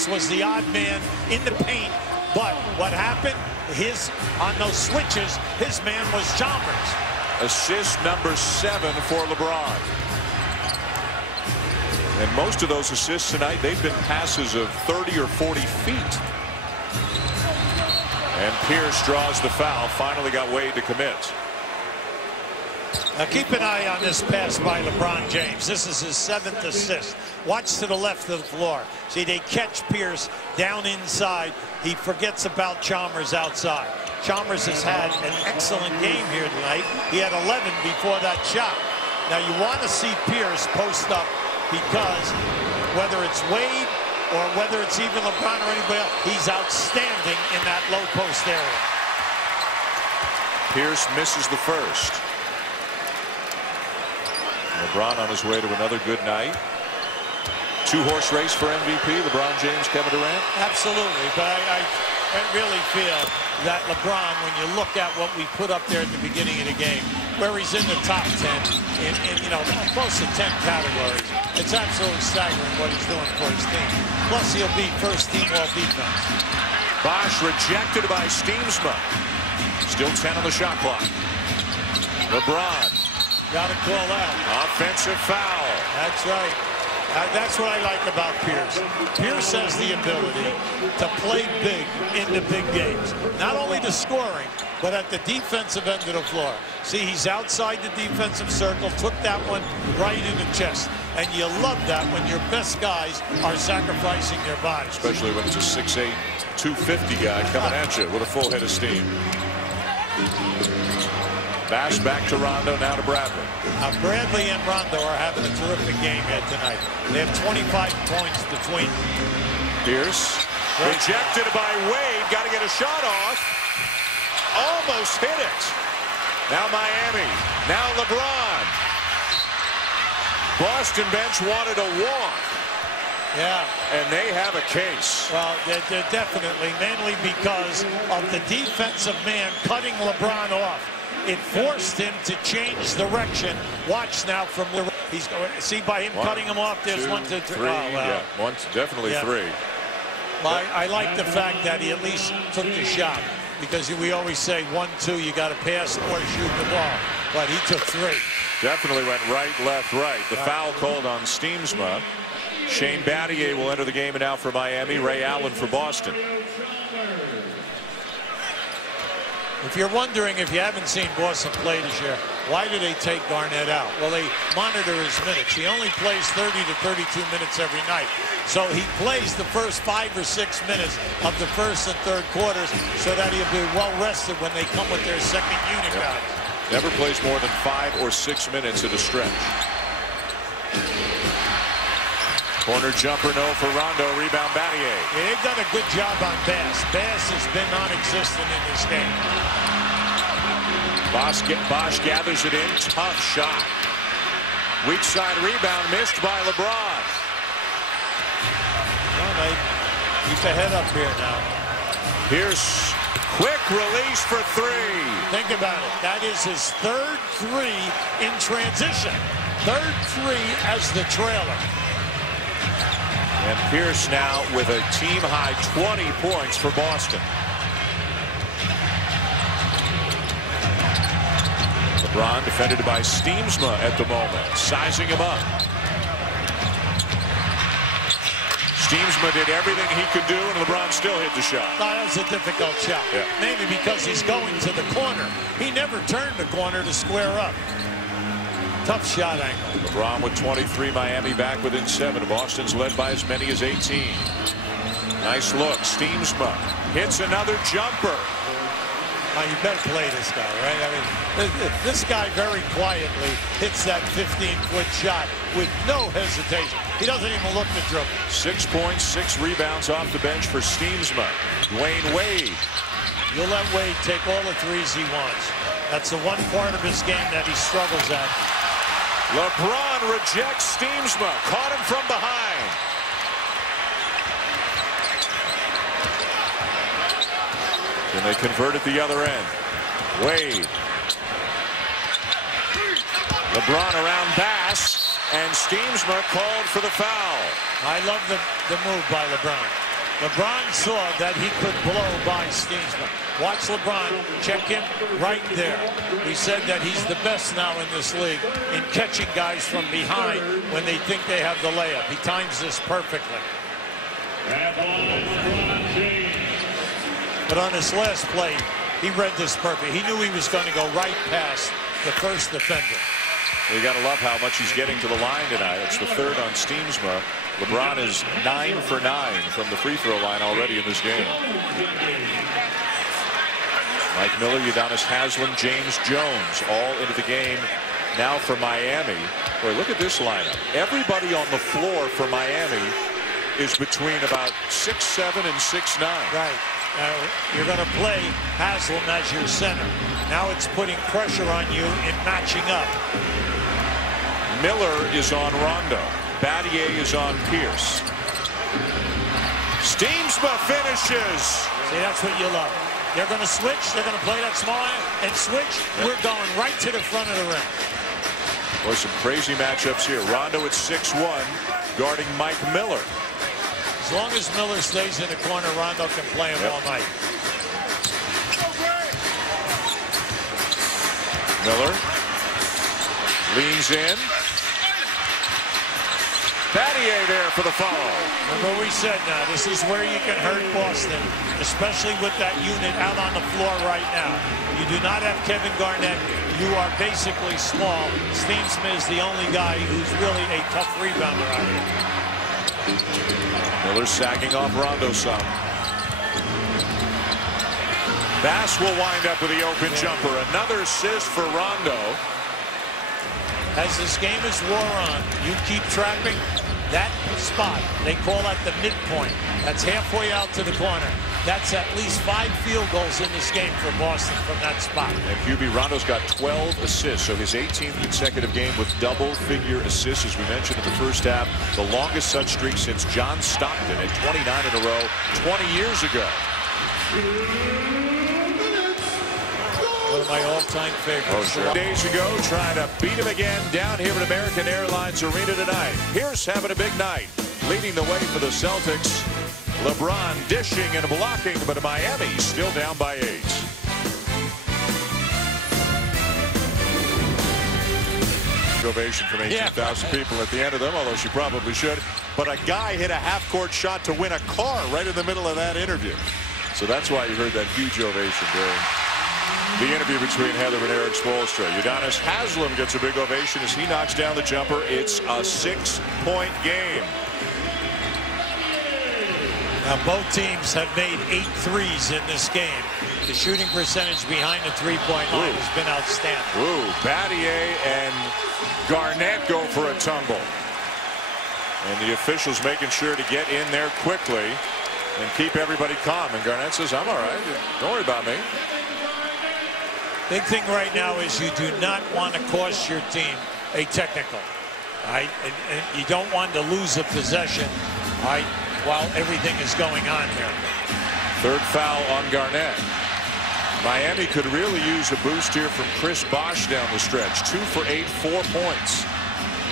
Pierce was the odd man in the paint, but what happened? On those switches, his man was Chalmers. Assist number 7 for LeBron. And most of those assists tonight, they've been passes of 30 or 40 feet. And Pierce draws the foul. Finally got Wade to commit. Now keep an eye on this pass by LeBron James. This is his 7th assist. Watch to the left of the floor. See, they catch Pierce down inside. He forgets about Chalmers outside. Chalmers has had an excellent game here tonight. He had 11 before that shot. Now you want to see Pierce post up, because whether it's Wade or whether it's even LeBron or anybody else, he's outstanding in that low post area. Pierce misses the first. LeBron on his way to another good night. 2-horse race for MVP, LeBron James, Kevin Durant. Absolutely, but I really feel that LeBron, when you look at what we put up there at the beginning of the game, where he's in the top 10 in close to 10 categories, it's absolutely staggering what he's doing for his team. Plus, he'll be first team all defense. Bosch rejected by Steamsma. Still 10 on the shot clock. LeBron. Got to call out. Offensive foul. That's right. That's what I like about Pierce. Pierce has the ability to play big in the big games. Not only the scoring, but at the defensive end of the floor. See, he's outside the defensive circle, took that one right in the chest. And you love that when your best guys are sacrificing their bodies. Especially when it's a 6'8", 250 guy coming at you with a full head of steam. Pass back to Rondo, now to Bradley. Bradley and Rondo are having a terrific game here tonight. They have 25 points between them. Pierce rejected by Wade. Got to get a shot off. Almost hit it. Now Miami. Now LeBron. Boston bench wanted a walk. Yeah. And they have a case. Well, they're definitely, mainly because of the defensive man cutting LeBron off. It forced him to change direction. Watch now from LeBron. He's going. See, by him cutting him off, there's 1, 2, 3. Oh, yeah, definitely 3. Well, I like the fact that he at least took the shot, because we always say 1, 2, you got to pass or shoot the ball. But he took 3. Definitely went right, left, right. The foul called on Steamsma. Shane Battier will enter the game now for Miami. Ray Allen for Boston. If you're wondering, if you haven't seen Boston play this year, why do they take Garnett out? Well, they monitor his minutes. He only plays 30 to 32 minutes every night. So he plays the first 5 or 6 minutes of the first and third quarters so that he'll be well rested when they come with their second unit guys. Never plays more than 5 or 6 minutes at a stretch. Corner jumper, no for Rondo. Rebound, Battier. Yeah, they've done a good job on Bass. Bass has been non-existent in this game. Bosch gathers it in. Tough shot. Weak side rebound missed by LeBron. Well, they keep the head up here now. Pierce, quick release for 3. Think about it. That is his 3rd 3 in transition. 3rd 3 as the trailer. And Pierce now with a team-high 20 points for Boston. LeBron defended by Steamsma at the moment, sizing him up. Steamsma did everything he could do, and LeBron still hit the shot. Oh, that was a difficult shot. Yeah. Mainly because he's going to the corner. He never turned the corner to square up. Tough shot angle. LeBron with 23, Miami back within 7. Boston's led by as many as 18. Nice look. Steamsma hits another jumper. Oh, you better play this guy, right? I mean, this guy very quietly hits that 15-foot shot with no hesitation. He doesn't even look to dribble. 6 points, 6 rebounds off the bench for Steamsma. Dwayne Wade. You'll let Wade take all the threes he wants. That's the one part of his game that he struggles at. LeBron rejects Steamsma. Caught him from behind. And they convert at the other end. Wade. LeBron around Bass. And Steamsma called for the foul. I love the move by LeBron. LeBron saw that he could blow by Steamsma. Watch LeBron check him right there. He said that he's the best now in this league in catching guys from behind when they think they have the layup. He times this perfectly. But on this last play, he read this perfect. He knew he was going to go right past the first defender. You got to love how much he's getting to the line tonight. It's the third on Steamsma. LeBron is 9 for 9 from the free throw line already in this game. Mike Miller, Udonis Haslem, James Jones all into the game now for Miami. Boy, look at this lineup. Everybody on the floor for Miami is between about 6'7" and 6'9". Right. You're going to play Haslem as your center. Now it's putting pressure on you in matching up. Miller is on Rondo. Battier is on Pierce. Steamsma finishes. See, that's what you love. They're going to switch. They're going to play that small and switch. Yep. We're going right to the front of the rim. Boy, some crazy matchups here. Rondo at 6'1", guarding Mike Miller. As long as Miller stays in the corner, Rondo can play him all night. Miller leans in. Battier there for the follow. Remember we said now, this is where you can hurt Boston, especially with that unit out on the floor right now. You do not have Kevin Garnett. You are basically small. Steamsma is the only guy who's really a tough rebounder out here. Miller sagging off Rondo some. Bass will wind up with the open jumper. Another assist for Rondo. As this game is wore on, you keep trapping that spot. They call that the midpoint. That's halfway out to the corner. That's at least 5 field goals in this game for Boston from that spot. And QB, Rondo's got 12 assists, so his 18th consecutive game with double-figure assists, as we mentioned in the first half. The longest such streak since John Stockton at 29 in a row 20 years ago. One of my all-time favorites. Oh, sure. Days ago, trying to beat him again down here at American Airlines Arena tonight. Pierce having a big night, leading the way for the Celtics. LeBron dishing and blocking, but Miami still down by 8. Ovation from 18,000 people at the end of them, although she probably should. But a guy hit a half-court shot to win a car right in the middle of that interview. So that's why you heard that huge ovation during the interview between Heather and Eric Spoelstra. Udonis Haslem gets a big ovation as he knocks down the jumper. It's a 6-point game. Now both teams have made 8 threes in this game. The shooting percentage behind the three-point line has been outstanding. Ooh, Battier and Garnett go for a tumble. And the officials making sure to get in there quickly and keep everybody calm. And Garnett says, I'm all right. Don't worry about me. Big thing right now is you do not want to cost your team a technical. Right? And you don't want to lose a possession, right, while everything is going on here. Third foul on Garnett. Miami could really use a boost here from Chris Bosh down the stretch. 2 for 8, 4 points.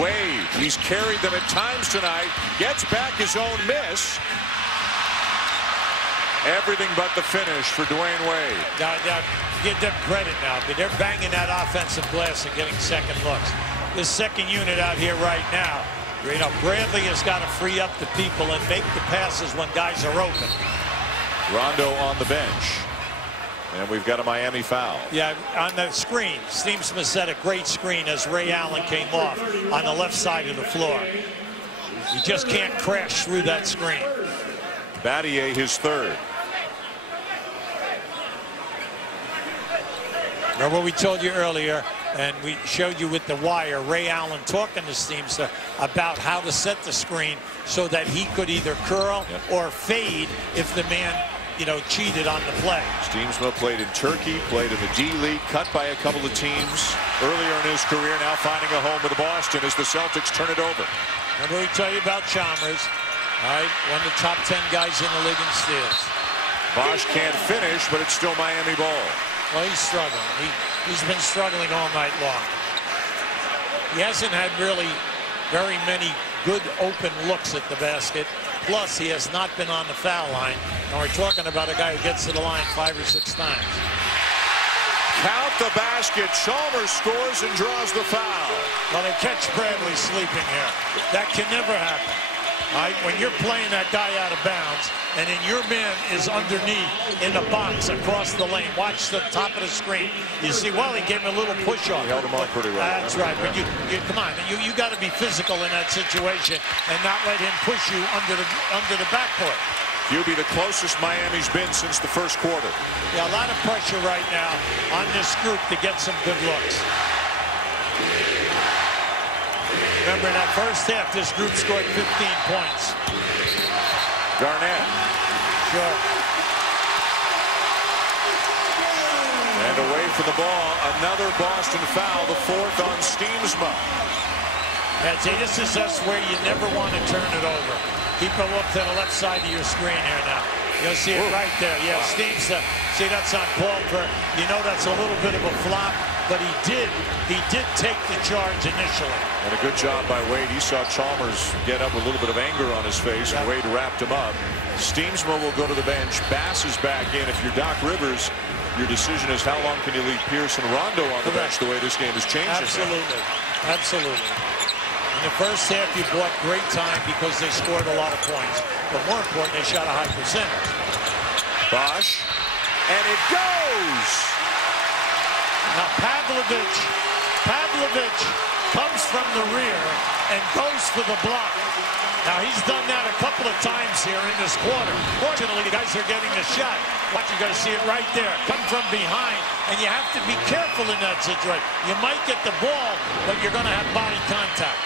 Wade, he's carried them at times tonight. Gets back his own miss. Everything but the finish for Dwayne Wade. Now, give them credit now. I mean, they're banging that offensive glass and getting second looks. This second unit out here right now, you know, Bradley has got to free up the people and make the passes when guys are open. Rondo on the bench. And we've got a Miami foul. Yeah, on the screen, Steamsma set a great screen as Ray Allen came off on the left side of the floor. You just can't crash through that screen. Battier his third. Remember what we told you earlier, and we showed you with the wire, Ray Allen talking to Steamsma about how to set the screen so that he could either curl or fade if the man, you know, cheated on the play. Steamsma played in Turkey, played in the D-League, cut by a couple of teams earlier in his career, now finding a home with Boston as the Celtics turn it over. Remember we told you about Chalmers, all right, one of the top 10 guys in the league in steals. Bosh can't finish, but it's still Miami ball. Well, he's struggling. He's been struggling all night long. He hasn't had really very many good open looks at the basket. Plus, he has not been on the foul line. And we're talking about a guy who gets to the line 5 or 6 times. Count the basket. Chalmers scores and draws the foul. Well, they catch Bradley sleeping here. That can never happen. Right? When you're playing that guy out of bounds, and then your man is underneath in the box across the lane. Watch the top of the screen. You see, well, he gave him a little push off. He held him on pretty well. That's right. But you come on, you got to be physical in that situation and not let him push you under the backcourt. He'll be the closest Miami's been since the first quarter. Yeah, a lot of pressure right now on this group to get some good looks. Remember, in that first half, this group scored 15 points. Garnett. Sure. And away from the ball, another Boston foul, the 4th on Steamsma. And see, this is just where you never want to turn it over. Keep a look to the left side of your screen here now. You'll see it right there. Yeah, wow. Steamsma. See, that's uncalled for. You know that's a little bit of a flop, but he did take the charge initially. And a good job by Wade. He saw Chalmers get up with a little bit of anger on his face, and Wade wrapped him up. Steamsma will go to the bench. Bass is back in. If you're Doc Rivers, your decision is how long can you leave Pierce and Rondo on the bench the way this game is changing. Absolutely. Absolutely. In the first half, you bought great time because they scored a lot of points. But more important, they shot a high percentage. Bosch. And it goes! Now Pavlovich comes from the rear and goes for the block. Now he's done that a couple of times here in this quarter. Fortunately, the guys are getting a shot. Watch, you're going to see it right there. Come from behind, and you have to be careful in that situation. You might get the ball, but you're going to have body contact.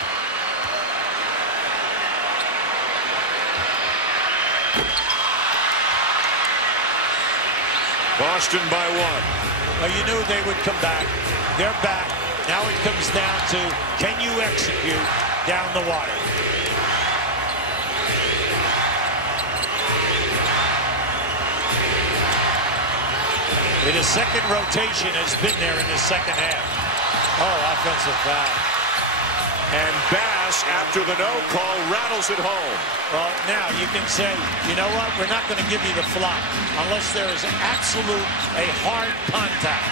Boston by 1. Well, you knew they would come back. They're back. Now it comes down to, can you execute down the wire? His second rotation has been there in the second half. Oh, offensive foul. And Bass, after the no call, rattles it home. Well, now you can say, you know what, we're not going to give you the flop unless there is a hard contact.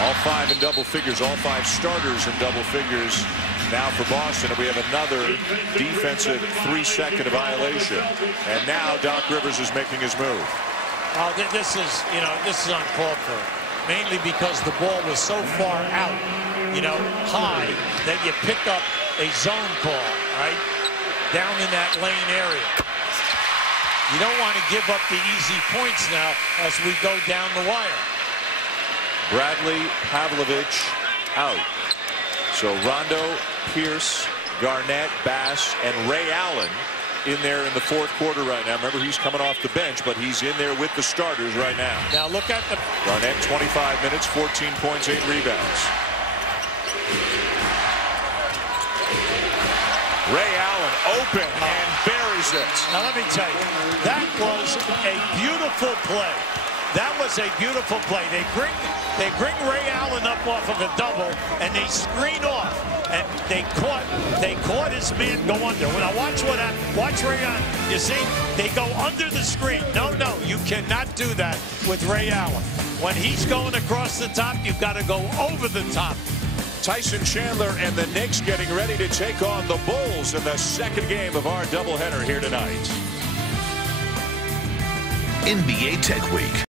All 5 in double figures, all 5 starters in double figures now for Boston. And we have another defensive 3-second violation. And now Doc Rivers is making his move. Oh, this is uncalled for, mainly because the ball was so far out, high, that you pick up a zone call, right, down in that lane area. You don't want to give up the easy points now as we go down the wire. Bradley, Pavlovich out. So Rondo, Pierce, Garnett, Bass, and Ray Allen in there in the 4th quarter right now. Remember, he's coming off the bench, but he's in there with the starters right now. Now look at the... Garnett, 25 minutes, 14 points, 8 rebounds. Ray Allen open and buries it. Now let me tell you, that was a beautiful play. That was a beautiful play. They bring Ray Allen up off of a double, and they screen off. And they caught his man go under. Now watch what happened. Watch Ray Allen. You see, they go under the screen. No, you cannot do that with Ray Allen. When he's going across the top, you've got to go over the top. Tyson Chandler and the Knicks getting ready to take on the Bulls in the second game of our doubleheader here tonight. NBA Tech Week.